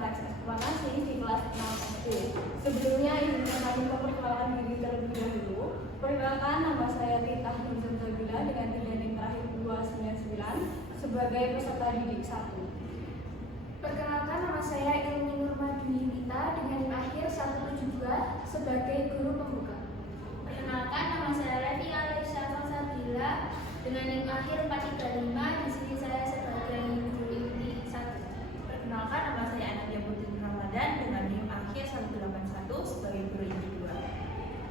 teks eksplanasi di kelas 6 SD. Sebelumnya izinkan kami memperkenalkan diri terlebih dahulu. Perkenalkan, nama saya Tita Nurul Zabila dengan nilai terakhir 299 sebagai peserta didik 1. Perkenalkan, nama saya Ilmi Nurmadiyunita dengan nilai akhir 172 sebagai guru pembuka. Perkenalkan, nama saya Levi Alesha Salsabila dengan nilai akhir 435. Di sini saya sebagai guru inti 1. Perkenalkan, nama saya Anadia Putri Ramadan dengan NIM akhir 181 sebagai guru inti 2.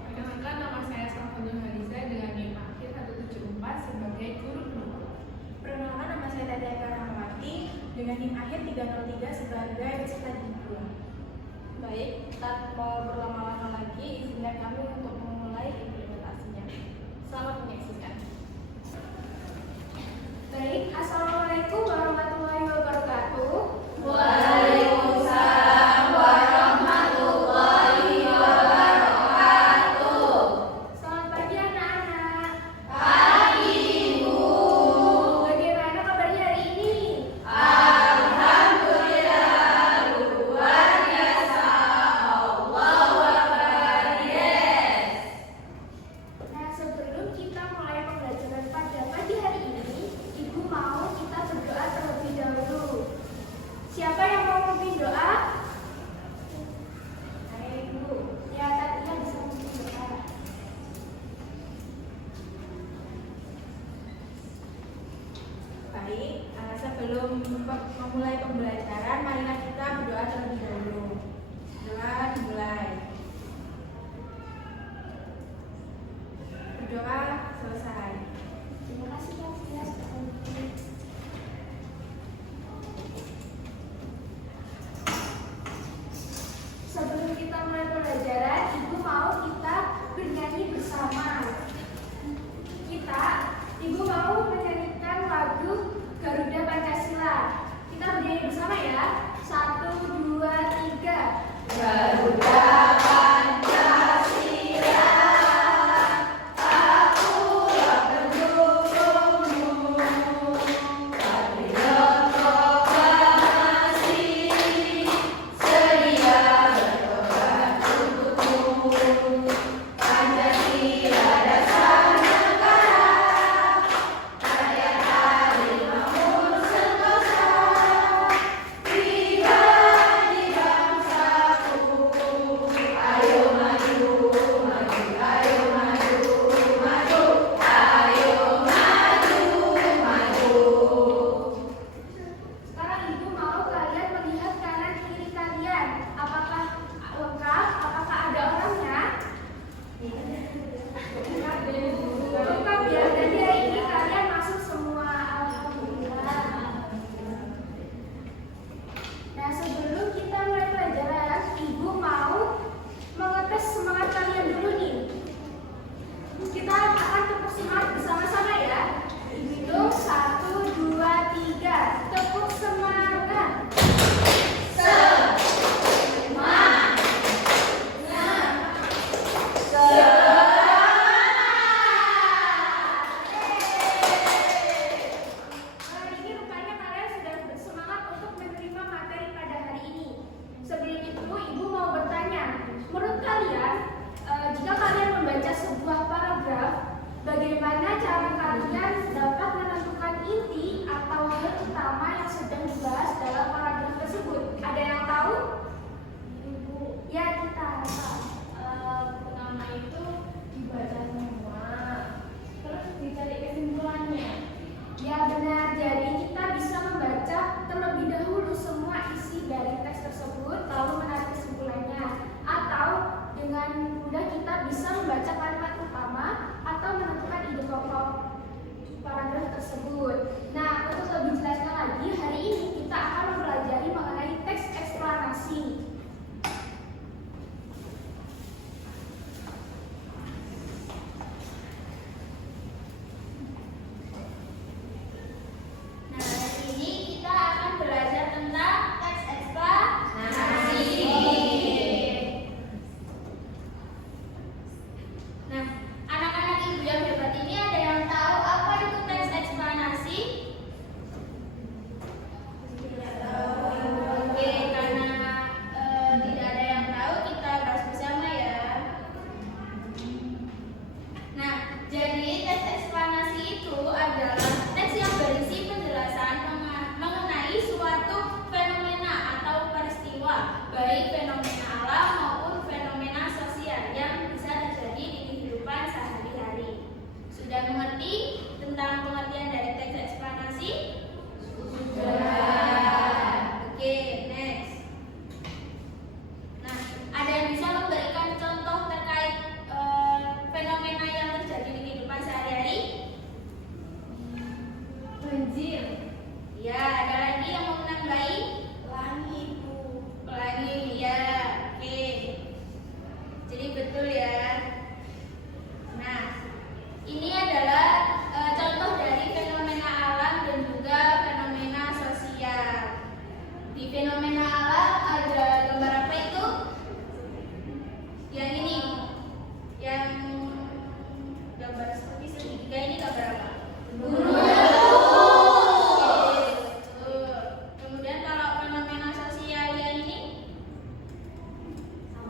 Perkenalkan, nama saya Safadul Hariza dengan NIM akhir 174 sebagai guru penutur. Perkenalkan, nama saya Tatia Karahmawati dengan NIM akhir 303 sebagai peserta didik 2. Baik, tanpa berlama-lama lagi, izinkan kami untuk memulai implementasinya. Selamat menyaksikan. Baik, Assalamualaikum warahmatullahi wabarakatuh. Waalaikumsalam warahmatullahi wabarakatuh. Selamat pagi anak-anak. Pagi, Ibu. Bagaimana kabarnya hari ini? Alhamdulillah, luar biasa. Allahu Akbar, yes. Nah, sebelum kita mulai pembelajaran pada pagi hari ini, Ibu mau kita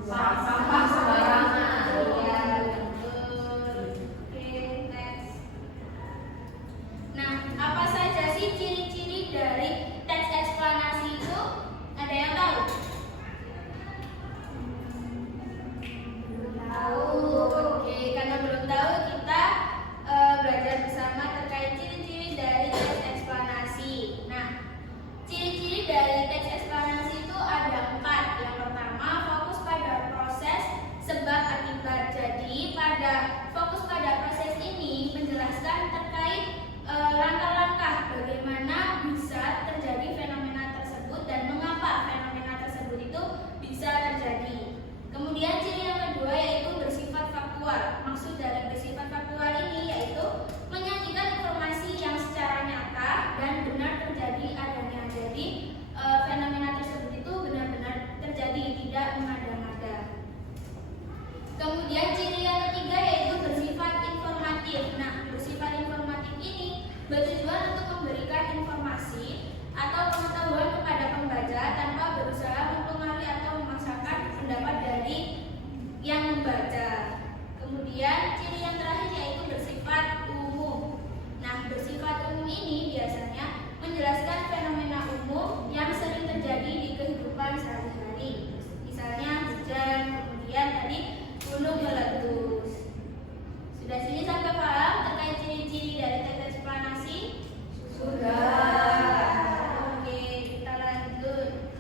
Sampah sembarangan. Iya, betul. Oke, next. Nah, apa saja sih ciri-ciri dari teks eksplanasi itu? Ada yang tahu? Oke, karena belum tahu kita belajar bersama terkait ciri-ciri dari teks eksplanasi. Nah, ciri-ciri dari teks eksplanasi itu ada 4. Yang pertama, fokus pada proses sebab akibat. Jadi, pada fokus pada proses ini menjelaskan terkait langkah-langkah bagaimana bisa terjadi fenomena tersebut dan mengapa fenomena tersebut itu bisa terjadi. Kemudian ciri yang kedua yaitu bersifat faktual. Maksud dari bersifat faktual ini yaitu menyajikan informasi yang secara nyata dan benar terjadi adanya. Jadi fenomena tersebut itu benar-benar terjadi, tidak mengada-ngada. Kemudian ciri yang ketiga yaitu bersifat informatif. Nah, bersifat informatif ini bertujuan untuk memberikan informasi atau pengetahuan kepada pembaca tanpa berusaha mempengaruhi atau memaksakan pendapat dari yang membaca. Kemudian ciri yang terakhir yaitu bersifat umum. Nah, bersifat umum ini biasanya menjelaskan fenomena umum yang sering terjadi di kehidupan sehari-hari. Misalnya hujan, kemudian tadi gunung meletus. Sudah sini sampai paham terkait ciri-ciri dari teks eksplanasi? Sudah. Oke, kita lanjut.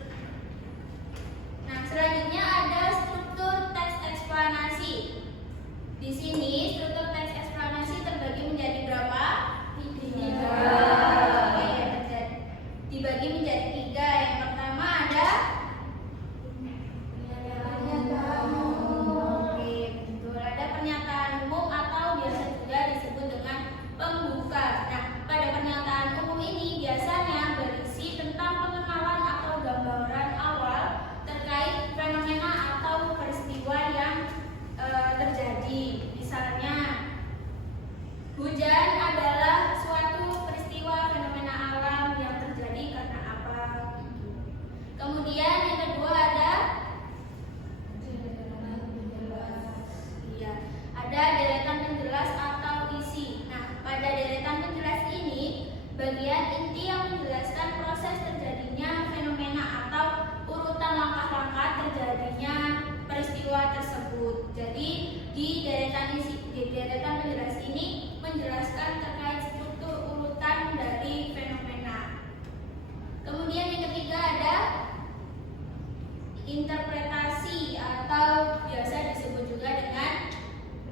Nah, selanjutnya ada struktur teks eksplanasi. Di sini struktur teks eksplanasi terbagi menjadi berapa? 3. Oke, dibagi menjadi 3. Yang pertama ada pernyataan umum atau biasa juga disebut dengan pembuka. Nah, pada pernyataan umum ini biasanya berisi tentang pengenalan atau gambaran awal terkait fenomena atau peristiwa yang terjadi. Misalnya, hujan adalah suatu peristiwa fenomena alam yang terjadi karena apa? Kemudian yang kedua ada deretan penjelas atau isi. Nah, pada deretan penjelas ini, bagian inti yang menjelaskan proses terjadinya fenomena atau urutan langkah-langkah terjadinya peristiwa tersebut. Jadi, di deretan penjelas ini menjelaskan terkait struktur urutan dari fenomena. Kemudian yang ketiga ada interpretasi atau biasa disebut juga dengan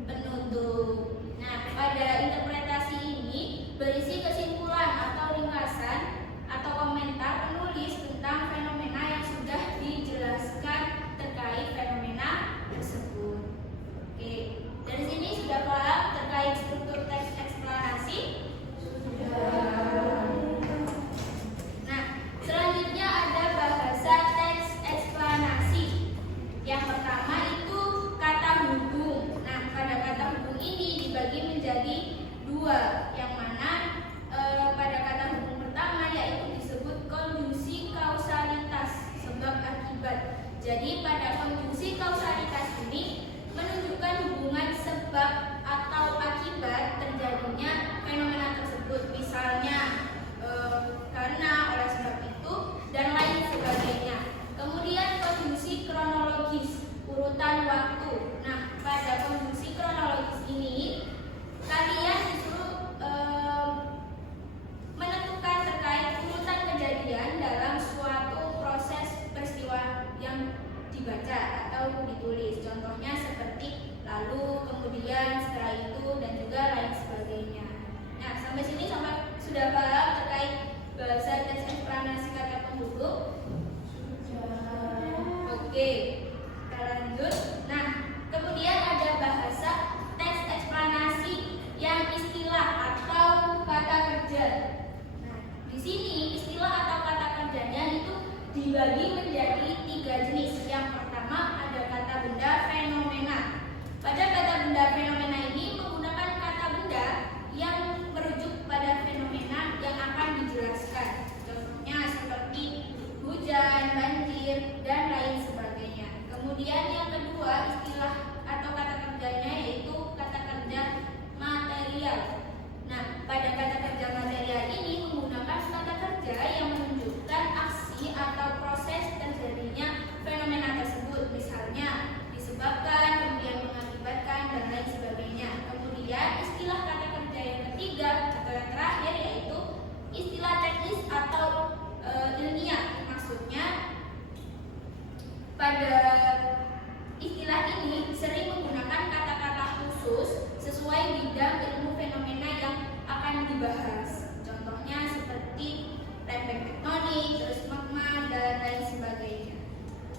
penutup. Nah, pada interpretasi ini berisi kesimpulan atau ringkasan atau komentar penulis tentang fenomena yang sudah dijelaskan terkait fenomena tersebut. Oke, dari sini sudah paham terkait struktur teks eksplanasi? Sudah. Nah, selanjutnya ada bahasa teks eksplanasi. Yang pertama itu kata hubung. Nah, pada kata hubung ini dibagi menjadi 2, yang mana pada kata hubung pertama yaitu disebut konjungsi kausalitas, sebab akibat. Jadi pada konjungsi kausalitas ini menunjukkan hubungan sebab atau akibat terjadinya fenomena tersebut. Misalnya karena, oleh sebab itu, dan lain sebagainya. Kemudian konjungsi kronologis, urutan waktu. Nah, pada konjungsi kronologis ini kalian disuruh menentukan terkait urutan kejadian dalam suatu proses peristiwa yang dibaca atau ditulis. Contohnya seperti lalu, kemudian, setelah itu, dan juga lain sebagainya. Nah, sampai sini sudah paham terkait bahasa teks eksplanasi kata penghubung? Oke, kita lanjut. Nah, kemudian ada bahasa teks eksplanasi yang istilah atau kata kerja. Nah, di sini istilah atau kata kerjanya itu dibagi menjadi 3 jenis. Yang pertama ada kata benda fenomena. Pada kata benda fenomena ini menggunakan kata benda yang merujuk pada fenomena yang akan dijelaskan. Contohnya seperti hujan, banjir, dan lain sebagainya. Kemudian yang kedua kedua, istilah atau kata kerjanya yaitu kata kerja material. Nah, pada kata kerja material ini menggunakan kata kerja yang menunjukkan aksi atau proses terjadinya fenomena tersebut, misalnya disebabkan, kemudian mengakibatkan, dan lain sebagainya. Kemudian istilah kata kerja yang ketiga atau yang terakhir yaitu istilah teknis atau ilmiah. Maksudnya pada istilah ini sering menggunakan kata-kata khusus sesuai bidang ilmu fenomena yang akan dibahas. Contohnya seperti lempeng tektonik, terus magma, dan lain sebagainya.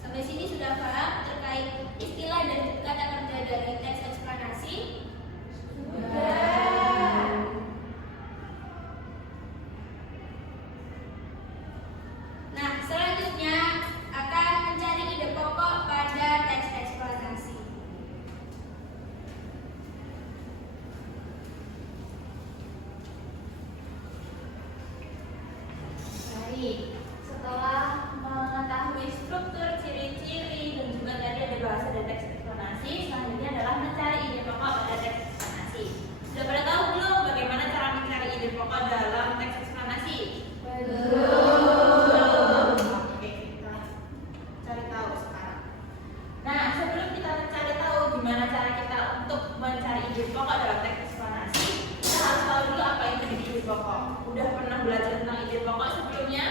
Sampai sini sudah paham terkait istilah dan kata kerja dari teks eksplanasi? Nah, selanjutnya akan mencari ide pokok pada teks eksplanasi. Baik, setelah mengetahui struktur, ciri-ciri, dan juga tadi ada bahasa dan teks eksplanasi, selanjutnya adalah mencari ide pokok pada teks eksplanasi. Sudah pada tahu belum bagaimana cara mencari ide pokok dalam teks eksplanasi? Oke, kita cari tahu sekarang. Nah, sebelum kita mencari tahu gimana cara kita untuk mencari ide pokok dalam teks eksplanasi, kita harus tahu dulu apa itu ide pokok. Udah pernah belajar tentang ide pokok sebelumnya?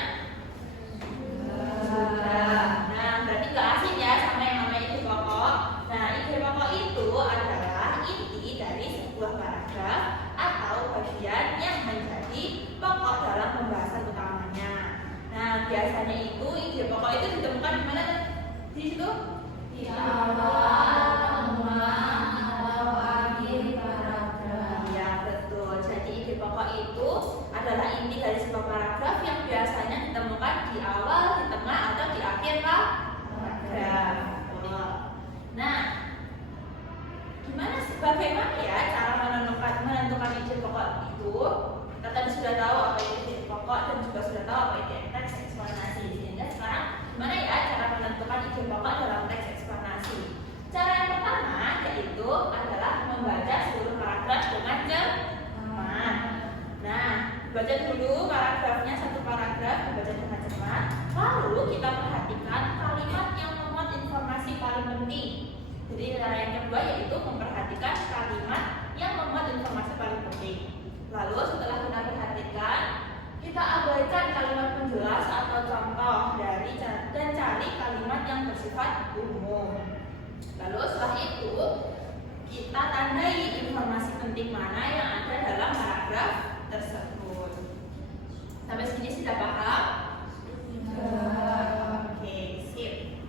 Nah, berarti nggak asing ya sama yang namanya ide pokok. Nah, ide pokok itu adalah inti dari sebuah paragraf atau bagian yang menjadi pokok dalam pembahasan utamanya. Nah, biasanya itu ide pokok itu ditemukan di mana? Di situ? Di awal, tengah, atau akhir paragraf. Ya, betul. Jadi ide pokok itu adalah inti dari sebuah paragraf yang biasanya ditemukan di awal, di tengah, atau di akhir paragraf. Nah, bagaimana ya cara menentukan ide pokok itu? Kita tadi sudah tahu apa itu ide pokok dan juga sudah tahu apa itu teks eksplanasi. Sehingga sekarang gimana ya cara menentukan ide pokok dalam teks eksplanasi? Cara yang pertama yaitu adalah membaca seluruh paragraf dengan cermat. Nah, baca dulu paragrafnya, satu paragraf dibaca dengan cermat. Lalu kita perhatikan kalimat yang memuat informasi paling penting. Jadi cara yang kedua yaitu memperhatikan kalimat yang memuat informasi paling penting. Lalu setelah kita perhatikan, kita abaikan kalimat penjelas atau contoh dari dan cari kalimat yang bersifat umum. Lalu setelah itu kita tandai informasi penting mana yang ada dalam paragraf tersebut. Sampai sini sudah paham? Oke, sip.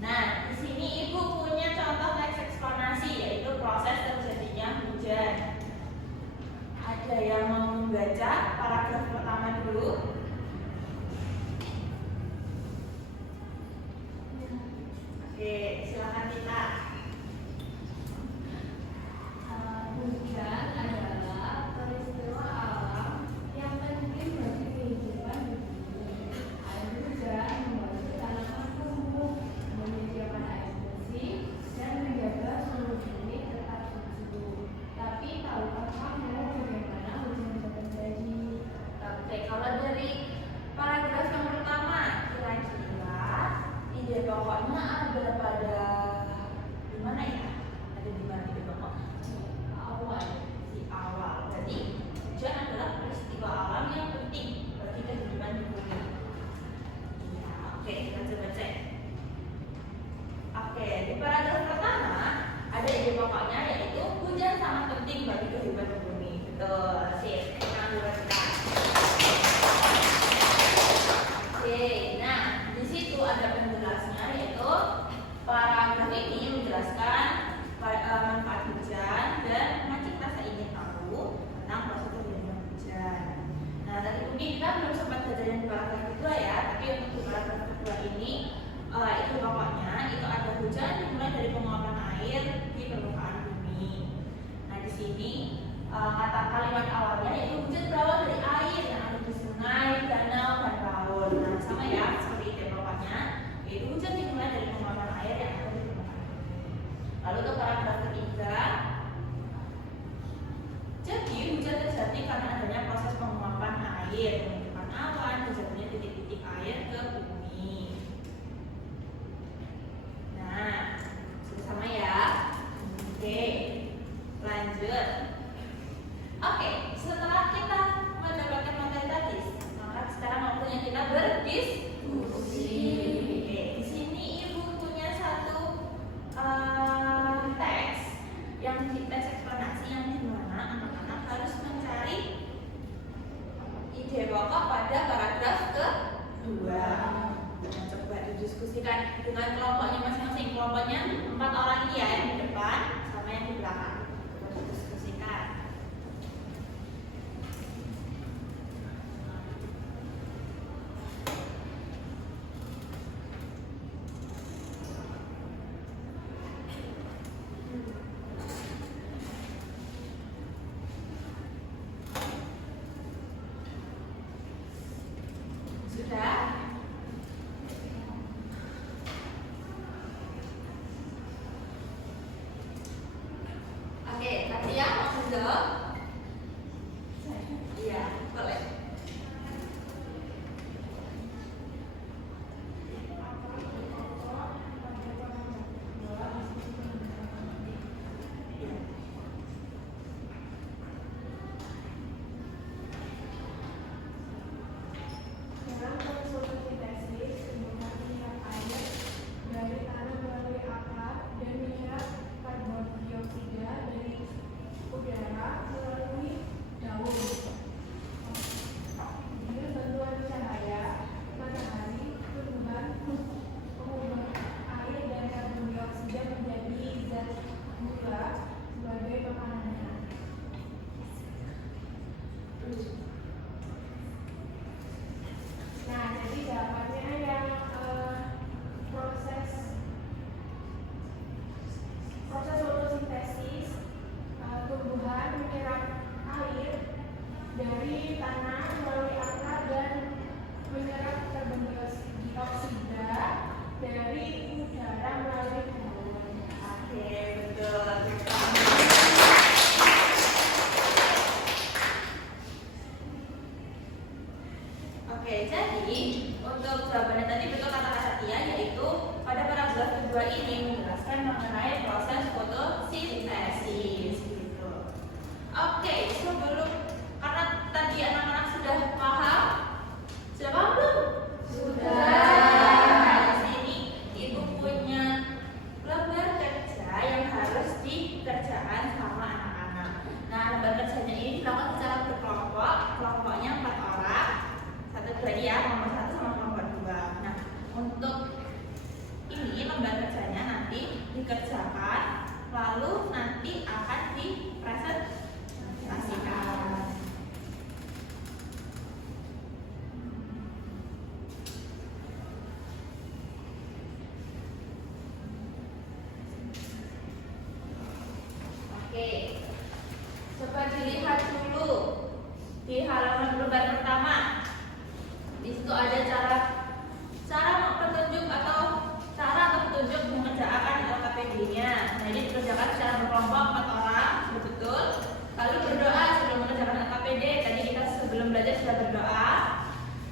Nah, di sini Ibu punya contoh teks eksplanasi yaitu proses terjadinya hujan. Ada yang mau membaca paragraf pertama dulu? Oke, silakan kita. Hujan adalah peristiwa alam yang penting bagi kehidupan di bumi. Air hujan membantu tanaman tumbuh, menyediakan air bersih, dan menjaga seluruh bumi tetap sejuk. Tapi tahukah kamu bagaimana hujan bisa terjadi? Oke, kalau dari paragraf yang pertama, kira-kira ide pokoknya ada pada di mana ya? Ada di mana ide pokok? Di awal. Jadi hujan adalah peristiwa alam yang penting bagi kehidupan di bumi. Ya, oke, kita coba cek. Oke, di paragraf pertama ada ide pokoknya yaitu hujan sangat penting bagi kehidupan di bumi. Betul, sip. Kita buatkan. Oke, nah di situ ada penjelasnya yaitu paragraf ini menjelaskan manfaat hujan dan macam rasa ingin tahu tentang proses terjadinya hujan. Nah, tadi mungkin kita belum sempat belajar di paragraf kedua ya, tapi untuk di paragraf kedua ini itu pokoknya itu ada hujan dimulai dari penguapan air di permukaan bumi. Nah, di sini kata kalimat awalnya yaitu hujan berawal dari air yang ada di sungai, danau, dan laut. Nah, sama ya seperti itu pokoknya yaitu hujan dimulai dari penguapan air yang ada di permukaan bumi. Siap, mau menjawab? Iya, boleh. Dalam proses fotosintesis, tumbuhan menyerap air dari tanah melalui akar dan menyerap karbon dioksida dari udara melalui daun. Dengan bantuan cahaya matahari, tumbuhan mengubah air dan karbon dioksida menjadi zat gula sebagai makanannya. Nah, jadi jawabannya yang proses fotosintesis, tumbuhan menyerap air dari tanah melalui akar dan menyerap karbon dioksida dari udara melalui daun. Oke, betul. Oke, jadi untuk jawabannya tadi betul kata Kak Satya, yaitu pada paragraf kedua ini menjelaskan mengenai proses fotosintesis. Gitu. Oke, sebelum karena tadi anak-anak sudah paham belum? Nah, di sini ibu punya lembar kerja yang harus dikerjakan sama anak-anak. Nah, lembar kerjanya ini dilakukan secara berkelompok, kelompoknya 4 orang. Satu lagi ya, nomor 1 sama nomor 2. Nah, untuk ini lembar kerjanya nanti dikerjakan, lalu nanti akan dipresentasikan. Oke, coba dilihat dulu di halaman lembar pertama. Di situ ada cara petunjuk atau petunjuk mengerjakan LKPD-nya. Nah, ini dikerjakan secara berkelompok 4 orang, betul. Lalu berdoa sebelum mengerjakan LKPD. Tadi kita sebelum belajar sudah berdoa.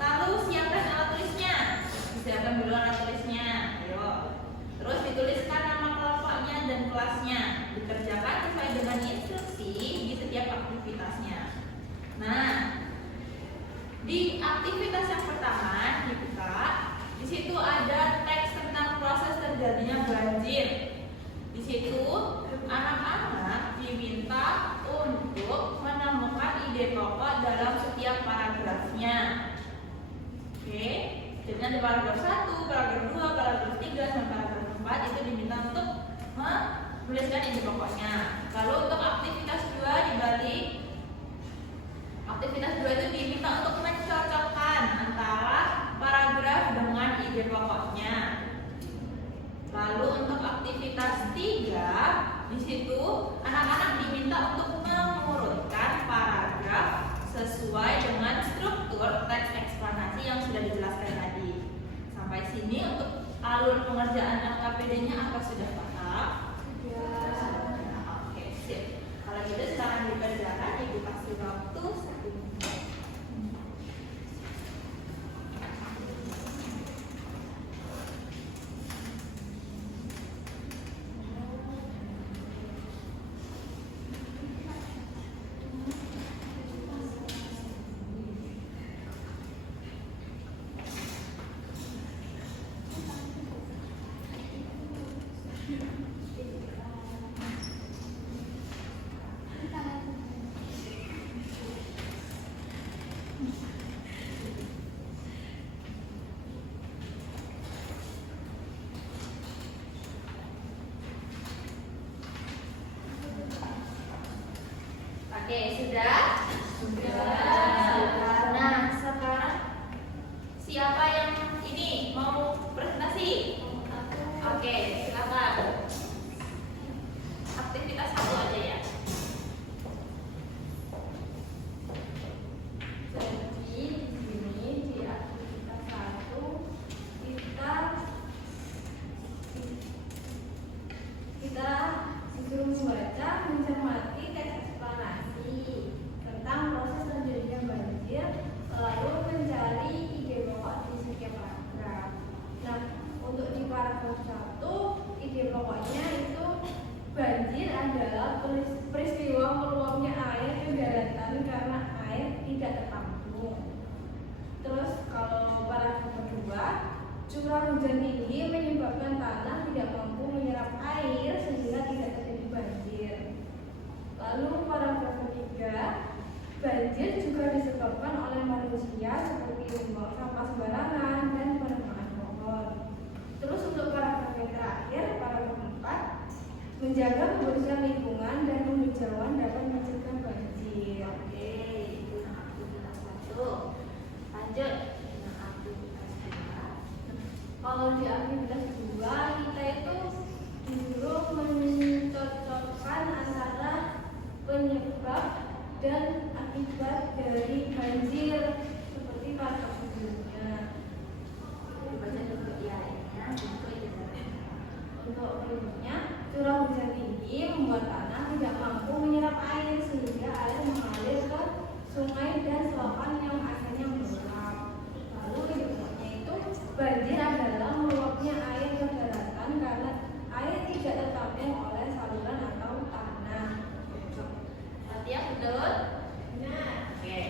Lalu siapkan alat tulisnya. Disiapkan dulu alat tulisnya. Ayo. Terus dituliskan nama kelompoknya dan kelasnya. Dikerjakan sesuai dengan instruksi di setiap aktivitasnya. Nah, di aktivitas yang pertama dibuka, di situ ada teks tentang proses terjadinya banjir. Di situ anak-anak diminta untuk menemukan ide pokok dalam setiap paragrafnya. Oke, jadi di paragraf 1, paragraf 2, paragraf 3, sampai paragraf 4 itu diminta untuk menuliskan ide pokoknya. Lalu untuk aktivitas 2 dibalik. Aktivitas 2 itu diminta untuk mencocokkan antara paragraf dengan ide pokoknya. Lalu untuk aktivitas 3, di situ anak-anak diminta untuk mengurutkan paragraf sesuai dengan struktur teks eksplanasi yang sudah dijelaskan tadi. Sampai sini untuk alur pengerjaan LKPD-nya apa sudah paham? Oke, sip. Kalau gitu sekarang dikerjakan, ibu kasih waktu 1 menit. Oke, sudah? Sudah. Nah, sekarang siapa yang ini mau presentasi? Oke, silakan. Aktivitas 1 aja ya. Jadi di sini di aktivitas 1 kita disuruh membaca, mencermati teks tentang proses terjadinya banjir, lalu mencari ide pokok di setiap paragraf. Nah, untuk di paragraf 1, ide pokoknya itu banjir adalah peristiwa meluapnya air ke daratan karena air tidak tertampung. Terus kalau paragraf kedua, curah hujan tinggi menyebabkan tanah tidak mampu menyerap air sehingga tidak terjadi banjir. Lalu paragraf ketiga, banjir juga disebabkan oleh manusia seperti membuang sampah sembarangan dan penebangan pohon. Terus untuk paragraf yang terakhir, paragraf 4, menjaga kebersihan lingkungan dan penghijauan dapat mencegah banjir. Oke, itu aktivitas 1. Lanjut dengan aktivitas 2. Kalau di aktivitas 2, kita itu disuruh mencocokkan antara penyebab dan akibat dari banjir seperti paragraf sebelumnya. Baca dulu ya, untuk Untuk berikutnya, curah hujan tinggi membuat tanah tidak mampu menyerap air sehingga air mengalir ke sungai dan selokan yang akhirnya meluap. Lalu berikutnya itu, banjir adalah meluapnya air ke daratan karena air tidak tertampung oleh saluran atau tanah. Latihan betul? Nah, Oke.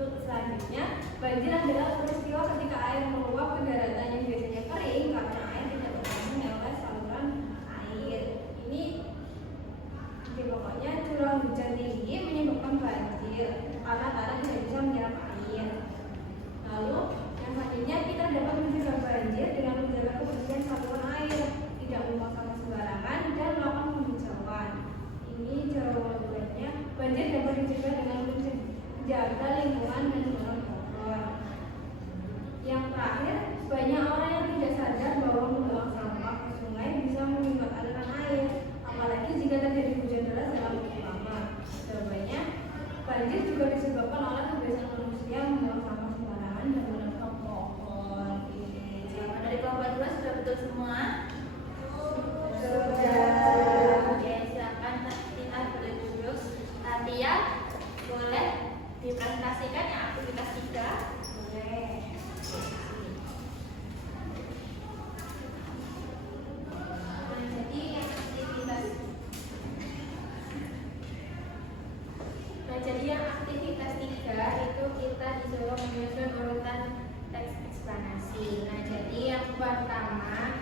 untuk selanjutnya, banjir adalah peristiwa ketika air meluap ke daratan yang biasanya kering karena air tidak tertampung oleh saluran air. Ini pokoknya curah hujan tinggi menyebabkan banjir karena tanah tidak bisa menyerap air. Lalu yang selanjutnya, kita dapat mencegah banjir dengan menjaga kebersihan saluran air, tidak membuang sampah sembarangan dan melakukan penghijauan. Ini jawabannya, banjir dapat dicegah dengan menjaga lingkungan dan menanam pohon. Yang terakhir, banyak orang yang tidak sadar bahwa membuang sampah ke sungai bisa menyumbat aliran air, apalagi jika terjadi hujan deras dalam waktu lama. Jawabannya, banjir juga disebabkan oleh kebiasaan manusia membuang sampah sembarangan dan menebang pohon. Jawaban dari kelompok 2 sudah betul semua? Sudah. Oke, silakan kita berduduk. Latihan boleh dipresentasikan yang aktivitas 3? Boleh. Jadi yang aktivitas 3 itu kita disuruh menyusun urutan teks eksplanasi. Nah, jadi yang pertama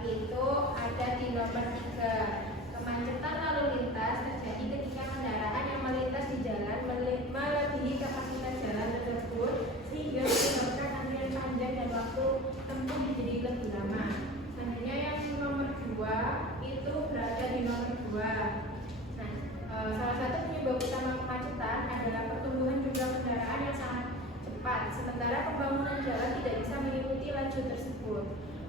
itu ada di nomor 3. Kemacetan lalu lintas terjadi ketika kendaraan yang melintas di jalan melebihi kapasitas jalan tersebut sehingga menyebabkan antrian panjang dan waktu tempuh menjadi lebih lama. Selanjutnya yang nomor 2 itu berada di nomor 2. Salah satu penyebab utama kemacetan adalah pertumbuhan jumlah kendaraan yang sangat cepat, sementara pembangunan jalan tidak bisa mengikuti laju tersebut.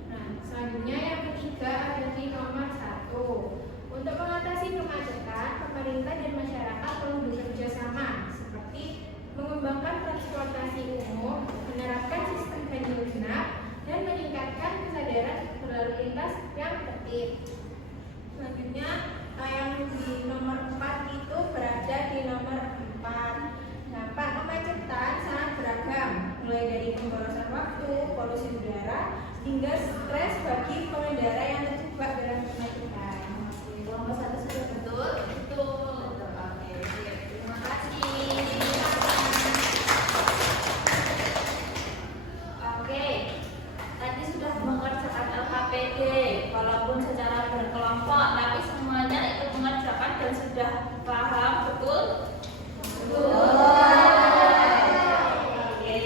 Nah, selanjutnya yang ketiga ada di nomor 1. Untuk mengatasi kemacetan, pemerintah dan masyarakat perlu bekerja sama, seperti mengembangkan transportasi umum, menerapkan sistem ganjil genap, dan meningkatkan kesadaran berlalu lintas yang tertib. Selanjutnya, yang di nomor 4 itu berada di nomor 4. Dampak kemacetan sangat beragam, mulai dari pemborosan waktu, polusi udara, hingga stres bagi pengendara yang terjebak dalam kemacetan. Kelompok 1 sudah betul? Betul. Oke, siap. Terima kasih. Oke, tadi sudah mengerjakan LKPD, walaupun secara berkelompok, tapi semuanya itu mengerjakan dan sudah paham, betul? Betul. Oke.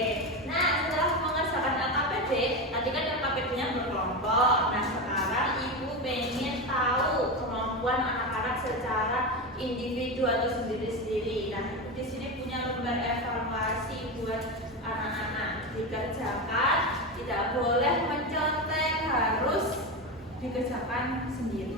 Nah, setelah mengerjakan LKPD, tadi kan LKPD-nya berkelompok. Nah, sekarang Ibu pengen tahu kemampuan anak-anak secara individu atau sendiri-sendiri. Nah, di sini punya lembar evaluasi buat anak-anak. Dikerjakan, tidak boleh mencontek, harus dikerjakan sendiri.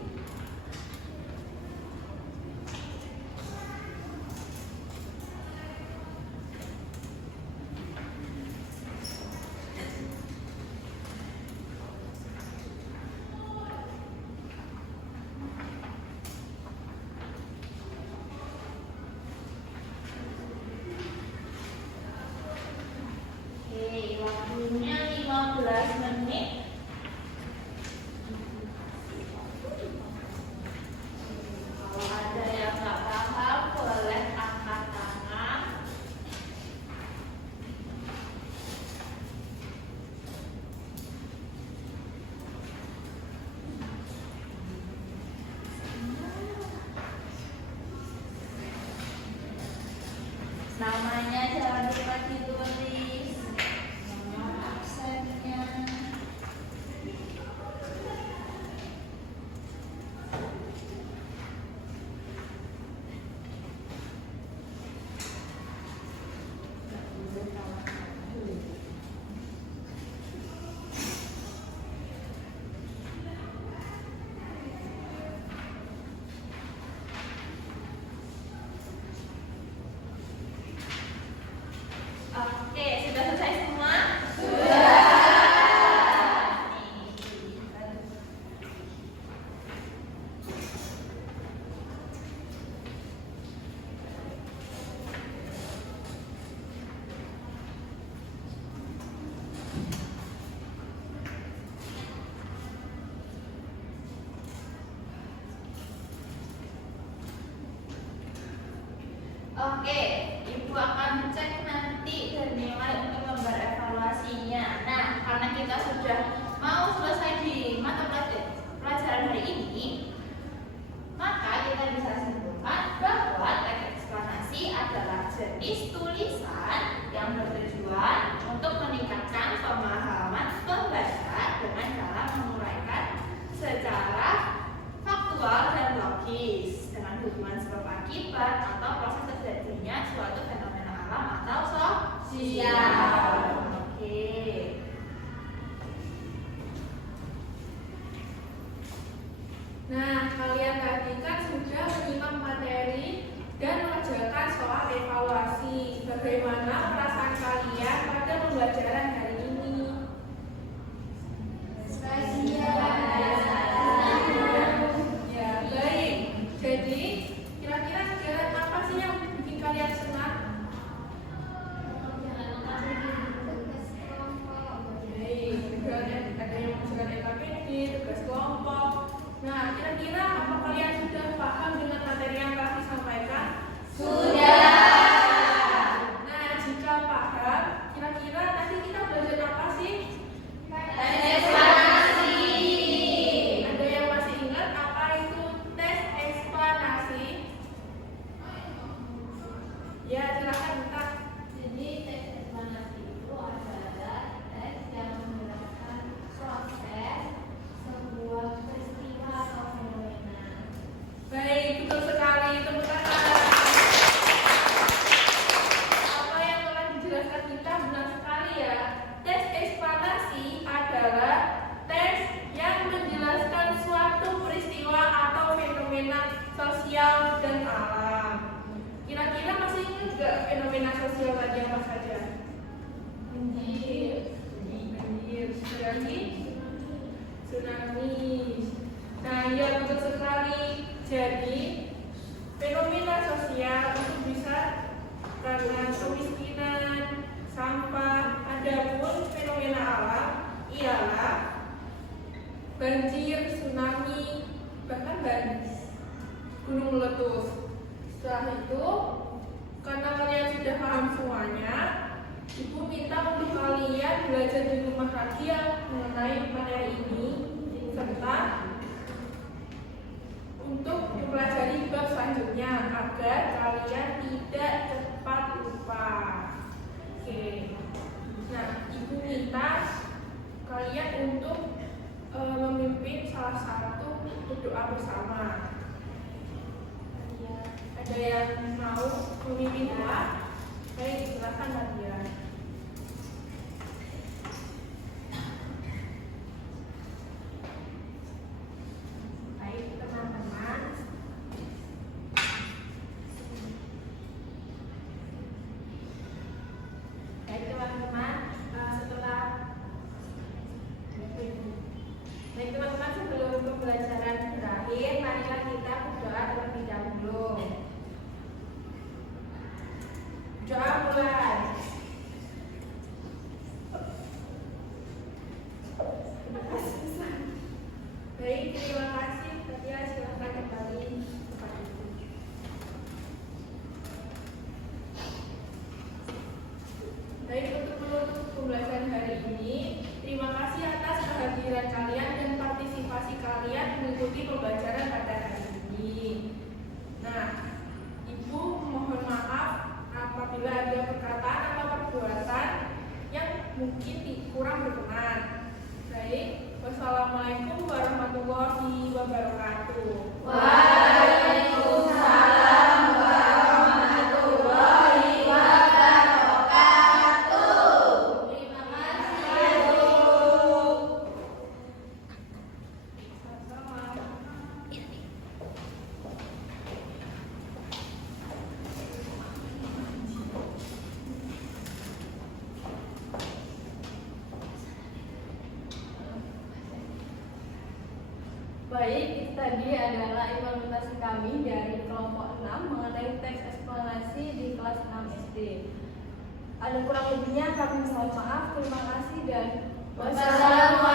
Oke, Ibu akan cek nanti dan nilai untuk lembar evaluasinya. Nah, karena kita sudah mau selesai di mata pelajaran hari ini, maka kita bisa simpulkan bahwa teks eksplanasi adalah jenis tulisan yang bertujuan untuk meningkatkan pemahaman pembaca dengan cara menguraikan secara faktual dan logis dengan hubungan sebab akibat atau proses terjadinya suatu fenomena alam atau sosial. Oke. Nah, kalian tadi kan sudah menyimak materi dan mengerjakan soal evaluasi. Bagaimana perasaan kalian pada pembelajaran hari ini? Ya, baik. Jadi, kira-kira kegiatan apa sih yang bikin kalian senang? Baik, ada yang mengerjakan EKPD, tugas kelompok. Nah, kira-kira apa kalian sudah paham dengan materi yang telah disampaikan? Nah, jika paham, kira-kira nanti kita belajar apa sih? Ada yang masih ingat apa itu tes eksplanasi? Ya, silakan Buta. Jadi teks eksplanasi itu adalah teks yang menjelaskan proses sebuah peristiwa atau fenomena. Baik, betul sekali. Tepuk tangan. Apa yang telah dijelaskan kita benar sekali ya. Teks eksplanasi adalah teks yang menjelaskan suatu peristiwa atau fenomena sosial dan alam. Kira-kira masih ingat nggak fenomena sosial tadi apa saja? Banjir, lagi tsunami. Nah, ya betul sekali. Jadi fenomena sosial itu bisa karena kemiskinan, sampah. Adapun fenomena alam ialah banjir, tsunami, bahkan gunung meletus. Setelah itu, karena kalian sudah paham semuanya, Ibu minta untuk kalian belajar di rumah lagi ya mengenai materi ini, serta untuk mempelajari bab selanjutnya agar kalian tidak cepat lupa. Oke. Nah, Ibu minta kalian untuk memimpin salah satu doa bersama. Ada yang mau memimpin doa? Baik, silakan Nadia. Baik teman-teman, sebelum pembelajaran berakhir, marilah kita berdoa terlebih dahulu. Doa mulai. Baik, terima kasih. Nadia, silakan kembali tempat Ibu. Baik, untuk menutup pembelajaran hari ini, terima kasih atas kehadiran kalian dan partisipasi kalian mengikuti pembelajaran pada hari ini. Nah, Ibu mohon maaf apabila ada perkataan atau perbuatan yang mungkin kurang berkenan. Baik, wassalamualaikum warahmatullahi wabarakatuh. Waalaikumsalam warahmatullahi wabarakatuh. Terima kasih. Baik, tadi adalah implementasi kami dari kelompok 6 mengenai teks eksplanasi di kelas 6 SD. Ada kurang lebihnya kami mohon maaf. Terima kasih dan Wassalamualaikum